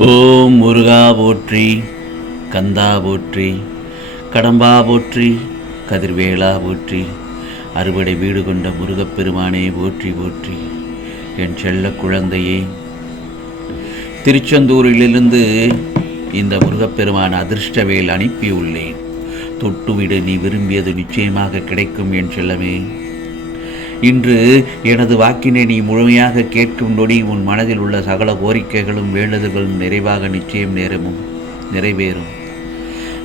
ஓம் முருகா போற்றி கந்தா போற்றி கடம்பா போற்றி கதிர்வேலா போற்றி அறுவடை வீடு கொண்ட முருகப்பெருமானே போற்றி போற்றி. என் செல்ல குழந்தையே திருச்செந்தூரிலிருந்து இந்த முருகப்பெருமான் அதிர்ஷ்டவேல் அனுப்பியுள்ளேன். தொட்டுவிடு நீ விரும்பியது நிச்சயமாக கிடைக்கும் என் செல்லமே. இன்று எனது வாக்கினை நீ முழுமையாக கேட்கும் நொடி உன் மனதில் உள்ள சகல கோரிக்கைகளும் வேண்டுதல்களும் நிறைவாக நிச்சயம் நேரமும் நிறைவேறும்.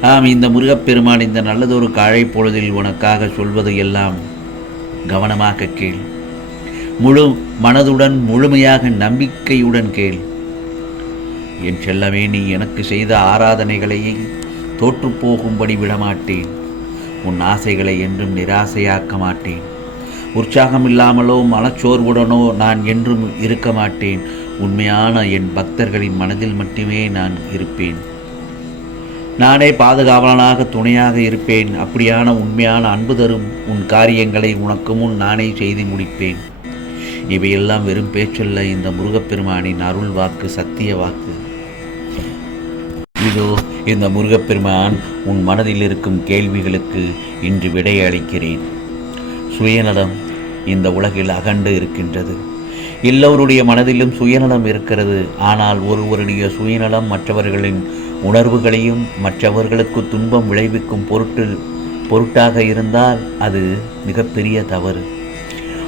ஆம் இந்த முருகப்பெருமான் இந்த நல்லதொரு காழை பொழுதில் உனக்காக சொல்வது எல்லாம் கவனமாக கேள். முழு மனதுடன் முழுமையாக நம்பிக்கையுடன் கேள். என் செல்லமே நீ எனக்கு செய்த ஆராதனைகளையே தோற்றுப்போகும்படி விடமாட்டேன். உன் ஆசைகளை என்றும் நிராசையாக்க மாட்டேன். உற்சாகம் இல்லாமலோ மனச்சோர்வுடனோ நான் என்றும் இருக்க மாட்டேன். உண்மையான என் பக்தர்களின் மனதில் மட்டுமே நான் இருப்பேன். நானே பாதுகாவலனாக துணையாக இருப்பேன். அப்படியான உண்மையான அன்பு தரும் உன் காரியங்களை உனக்கு முன் நானே செய்து முடிப்பேன். இவையெல்லாம் வெறும் பேச்சல்ல. இந்த முருகப்பெருமானின் அருள் வாக்கு சத்திய வாக்கு. இதோ இந்த முருகப்பெருமான் உன் மனதில் இருக்கும் கேள்விகளுக்கு இன்று விடையளிக்கிறேன் சுயநலம். இந்த உலகில் அகண்டு இருக்கின்றது. எல்லோருடைய மனதிலும் சுயநலம் இருக்கிறது. ஆனால் ஒருவருடைய சுயநலம் மற்றவர்களின் உணர்வுகளையும் மற்றவர்களுக்கு துன்பம் விளைவிக்கும் பொருட்டு பொருட்டாக இருந்தால் அது மிகப்பெரிய தவறு.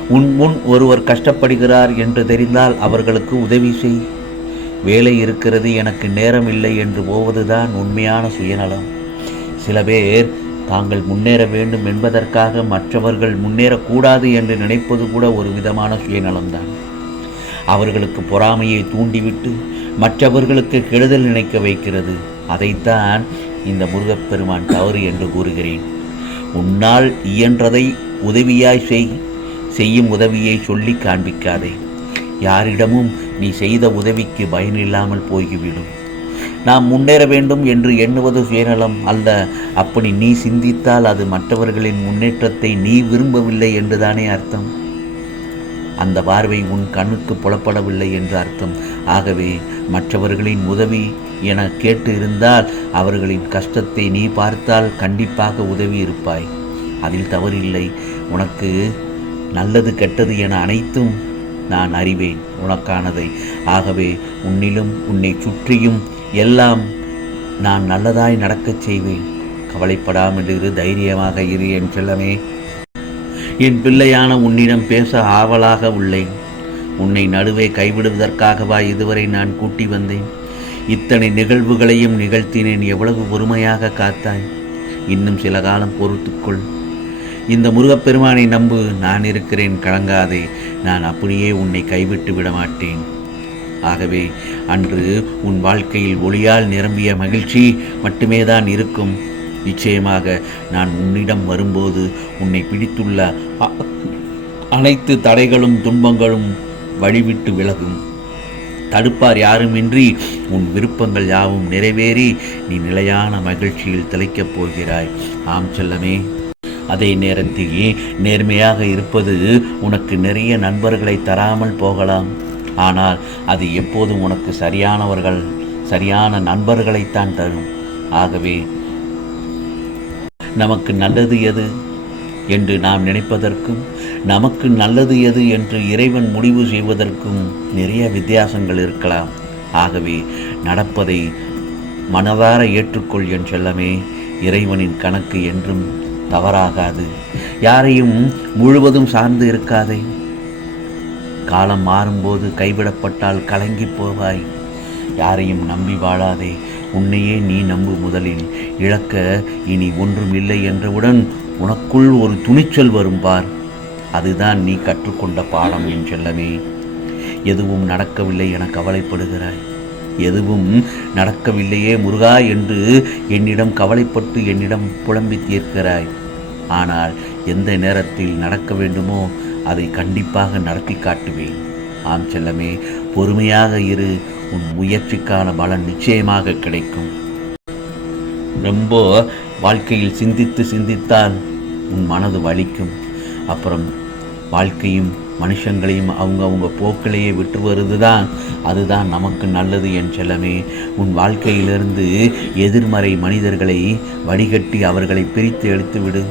உன் முன் ஒருவர் கஷ்டப்படுகிறார் என்று தெரிந்தால் அவர்களுக்கு உதவி செய். வேலை இருக்கிறது எனக்கு நேரம் இல்லை என்று போவதுதான் உண்மையான சுயநலம். சில பேர் தாங்கள் முன்னேற வேண்டும் என்பதற்காக மற்றவர்கள் முன்னேறக்கூடாது என்று நினைப்பது கூட ஒரு விதமான சுயநலம்தான். அவர்களுக்கு பொறாமையை தூண்டிவிட்டு மற்றவர்களுக்கு கெடுதல் நினைக்க வைக்கிறது. அதைத்தான் இந்த முருகப்பெருமான் தவறு என்று கூறுகிறேன். உன்னால் இயன்றதை உதவியாய் செய் செய்யும் உதவியை சொல்லி காண்பிக்காதே. யாரிடமும் நீ செய்த உதவிக்கு பயனில்லாமல் போய்விடும். நாம் முன்னேற வேண்டும் என்று எண்ணுவது சுயநலம் அல்ல. அப்படி நீ சிந்தித்தால் அது மற்றவர்களின் முன்னேற்றத்தை நீ விரும்பவில்லை என்றுதானே அர்த்தம். அந்த பார்வை உன் கண்ணுக்கு புலப்படவில்லை என்று அர்த்தம். ஆகவே மற்றவர்களின் உதவி என கேட்டு இருந்தால் அவர்களின் கஷ்டத்தை நீ பார்த்தால் கண்டிப்பாக உதவி இருப்பாய். அதில் தவறில்லை. உனக்கு நல்லது கெட்டது என அனைத்தும் நான் அறிவேன் உனக்கானதை. ஆகவே உன்னிலும் உன்னை சுற்றியும் எல்லாம் நான் நல்லதாய் நடக்கச் செய்வேன். கவலைப்படாமல் இரு தைரியமாக இரு என் செல்லமே. என் பிள்ளையான உன்னிடம் பேச ஆவலாக உள்ளேன். உன்னை நடுவே கைவிடுவதற்காகவா இதுவரை நான் கூட்டி வந்தேன். இத்தனை நிகழ்வுகளையும் நிகழ்த்தினேன் எவ்வளவு பொறுமையாக காத்தாய். இன்னும் சில காலம் பொறுத்துக்கொள். இந்த முருகப்பெருமானை நம்பு நான் இருக்கிறேன் கலங்காதே. நான் அப்படியே உன்னை கைவிட்டு விட மாட்டேன் ஆகவே அன்று உன் வாழ்க்கையில் ஒளியால் நிரம்பிய மகிழ்ச்சி மட்டுமே தான் இருக்கும். நிச்சயமாக நான் உன்னிடம் வரும்போது உன்னை பிடித்துள்ள அனைத்து தடைகளும் துன்பங்களும் வழிவிட்டு விலகும். தடுப்பார் யாருமின்றி உன் விருப்பங்கள் யாவும் நிறைவேறி நீ நிலையான மகிழ்ச்சியில் திளைக்கப் போகிறாய். ஆம் செல்லமே. அதே நேரத்தில் நேர்மையாக இருப்பது உனக்கு நிறைய நண்பர்களை தராமல் போகலாம். ஆனால் அது எப்போதும் உனக்கு சரியானவர்கள் சரியான நண்பர்களைத்தான் தரும். ஆகவே நமக்கு நல்லது எது என்று நாம் நினைப்பதற்கும் நமக்கு நல்லது எது என்று இறைவன் முடிவு செய்வதற்கும் நிறைய வித்தியாசங்கள் இருக்கலாம். ஆகவே நடப்பதை மனதார ஏற்றுக்கொள் என் செல்லமே இறைவனின் கணக்கு என்றும் தவறாகாது. யாரையும் முழுவதும் சார்ந்து இருக்காதே. காலம் மாறும்போது கைவிடப்பட்டால் கலங்கி போவாய். யாரையும் நம்பி வாழாதே. உன்னையே நீ நம்பு முதலில். இழக்க இனி ஒன்றும் இல்லை என்றவுடன் உனக்குள் ஒரு துணிச்சல் வரும் பார். அதுதான் நீ கற்றுக்கொண்ட பாடம் என் செல்லமே. எதுவும் நடக்கவில்லை என கவலைப்படுகிறாய். எதுவும் நடக்கவில்லையே முருகா என்று என்னிடம் கவலைப்பட்டு என்னிடம் புலம்பி தீர்க்கிறாய். ஆனால் எந்த நேரத்தில் நடக்க வேண்டுமோ அதை கண்டிப்பாக நடத்தி காட்டுவேன். ஆம் செல்லமே பொறுமையாக இரு. உன் முயற்சிக்கான பலன் நிச்சயமாக கிடைக்கும். ரொம்ப வாழ்க்கையில் சிந்தித்து சிந்தித்தால் உன் மனது வலிக்கும். அப்புறம் வாழ்க்கையும் மனுஷங்களையும் அவங்க அவங்க போக்கிலேயே விட்டு வருது தான் அதுதான் நமக்கு நல்லது என் செல்லமே. உன் வாழ்க்கையிலிருந்து எதிர்மறை மனிதர்களை வடிகட்டி அவர்களை பிரித்து எடுத்துவிடு.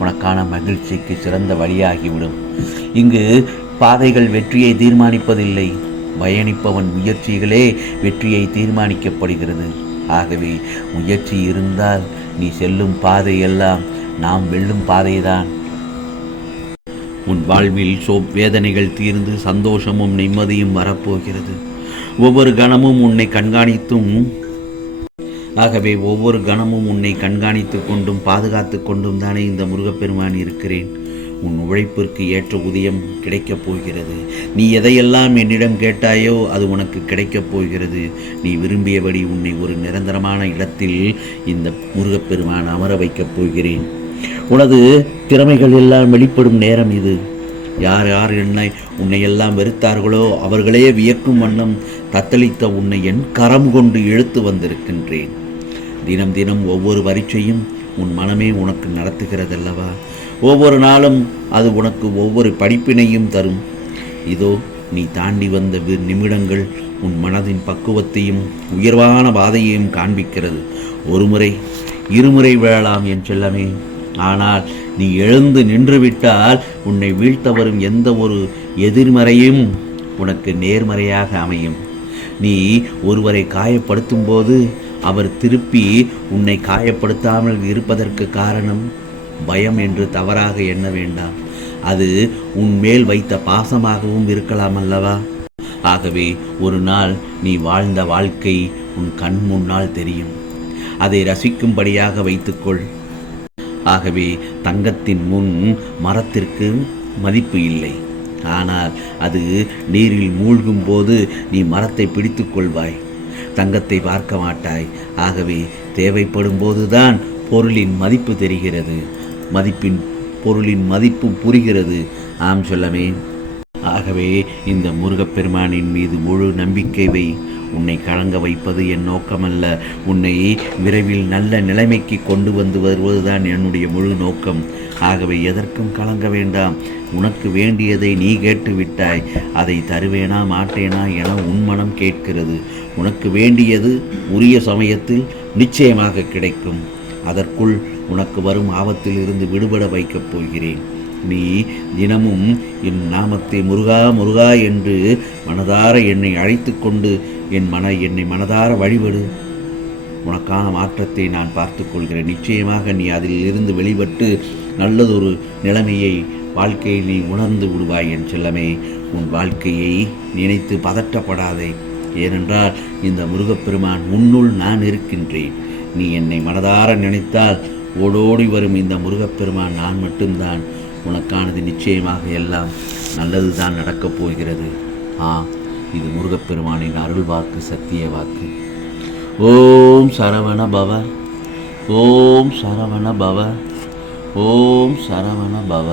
உனக்கான மகிழ்ச்சிக்கு சிறந்த வழியாகிவிடும். இங்கு பாதைகள் வெற்றியை தீர்மானிப்பதில்லை. பயணிப்பவன் முயற்சிகளே வெற்றியை தீர்மானிக்கப்படுகிறது. ஆகவே முயற்சி இருந்தால் நீ செல்லும் பாதையெல்லாம் நாம் வெல்லும் பாதைதான். உன் வாழ்வில் சோப் வேதனைகள் தீர்ந்து சந்தோஷமும் நிம்மதியும் வரப்போகிறது. ஒவ்வொரு கணமும் உன்னை கண்காணித்தும் ஆகவே ஒவ்வொரு கணமும் உன்னை கண்காணித்து கொண்டும் பாதுகாத்து கொண்டும் தானே இந்த முருகப்பெருமான் இருக்கிறேன். உன் உழைப்பிற்கு ஏற்ற ஊதியம் கிடைக்கப் போகிறது. நீ எதையெல்லாம் என்னிடம் கேட்டாயோ அது உனக்கு கிடைக்கப் போகிறது. நீ விரும்பியபடி உன்னை ஒரு நிரந்தரமான இடத்தில் இந்த முருகப்பெருமான் அமர வைக்கப் போகிறேன். உனது திறமைகள் எல்லாம் வெளிப்படும் நேரம் இது. யார் யார் என்னை உன்னை எல்லாம் வெறுத்தார்களோ அவர்களே வியக்கும் வண்ணம் தத்தளித்த உன்னை என் கரம் கொண்டு இழுத்து வந்திருக்கின்றேன். தினம் தினம் ஒவ்வொரு வரிச்சையும் உன் மனமே உனக்கு நடத்துகிறதல்லவா? ஒவ்வொரு நாளும் அது உனக்கு ஒவ்வொரு படிப்பினையும் தரும். இதோ நீ தாண்டி வந்த நிமிடங்கள் உன் மனதின் பக்குவத்தையும் உயர்வான பாதையையும் காண்பிக்கிறது. ஒருமுறை இருமுறை விழலாம் என் செல்லமே. ஆனால் நீ எழுந்து நின்றுவிட்டால் உன்னை வீழ்த்த வரும் எந்த ஒரு எதிர்மறையும் உனக்கு நேர்மறையாக அமையும். நீ ஒருவரை காயப்படுத்தும் போது அவர் திருப்பி உன்னை காயப்படுத்தாமல் இருப்பதற்கு காரணம் பயம் என்று தவறாக எண்ண வேண்டாம். அது உன் மேல் வைத்த பாசமாகவும் இருக்கலாம் அல்லவா? ஆகவே ஒரு நாள் நீ வாழ்ந்த வாழ்க்கை உன் கண் முன்னால் தெரியும். அதை ரசிக்கும்படியாக வைத்துக்கொள். ஆகவே தங்கத்தின் முன் மரத்திற்கு மதிப்பு இல்லை. ஆனால் அது நீரில் மூழ்கும் போது நீ மரத்தை பிடித்துக்கொள்வாய் கொள்வாய். தங்கத்தை பார்க்க மாட்டாய். ஆகவே தேவைப்படும் போதுதான் பொருளின் மதிப்பு தெரிகிறது. மதிப்பின் பொருளின் மதிப்பு புரிகிறது. ஆம் சொல்லமே ஆகவே இந்த முருகப்பெருமானின் மீது முழு நம்பிக்கை வை. உன்னை கலங்க வைப்பது என் நோக்கமல்ல. உன்னை விரைவில் நல்ல நிலைமைக்கு கொண்டு வந்து வருவதுதான் என்னுடைய முழு நோக்கம். ஆகவே எதற்கும் கலங்க வேண்டாம். உனக்கு வேண்டியதை நீ கேட்டு விட்டாய் அதை தருவேனா மாட்டேனா என உன் மனம் கேட்கிறது. உனக்கு வேண்டியது உரிய சமயத்தில் நிச்சயமாக கிடைக்கும். அதற்குள் உனக்கு வரும் ஆபத்தில் இருந்து விடுபட வைக்கப் போகிறேன். நீ தினமும் என் நாமத்தை முருகா முருகா என்று மனதார என்னை அழைத்து கொண்டு என் மன என்னை மனதார வழிபடு. உனக்கான மாற்றத்தை நான் பார்த்துக்கொள்கிறேன் நிச்சயமாக நீ அதில் இருந்து வெளிப்பட்டு நல்லதொரு நிலைமையை வாழ்க்கையில் நீ உணர்ந்து விடுவாய் என் செல்லமே. உன் வாழ்க்கையை நினைத்து பதட்டப்படாதே. ஏனென்றால் இந்த முருகப்பெருமான் உன்னுள் நான் இருக்கின்றேன். நீ என்னை மனதார நினைத்தால் ஓடோடி வரும் இந்த முருகப்பெருமான் நான் மட்டும்தான். உனக்கானது நிச்சயமாக எல்லாம் நல்லது தான் நடக்கப் போகிறது. ஆ இது முருகப்பெருமானின் அருள் வாக்கு சத்திய வாக்கு. ஓம் சரவண பவ. ஓம் சரவண பவ. ஓம் சரவண பவ.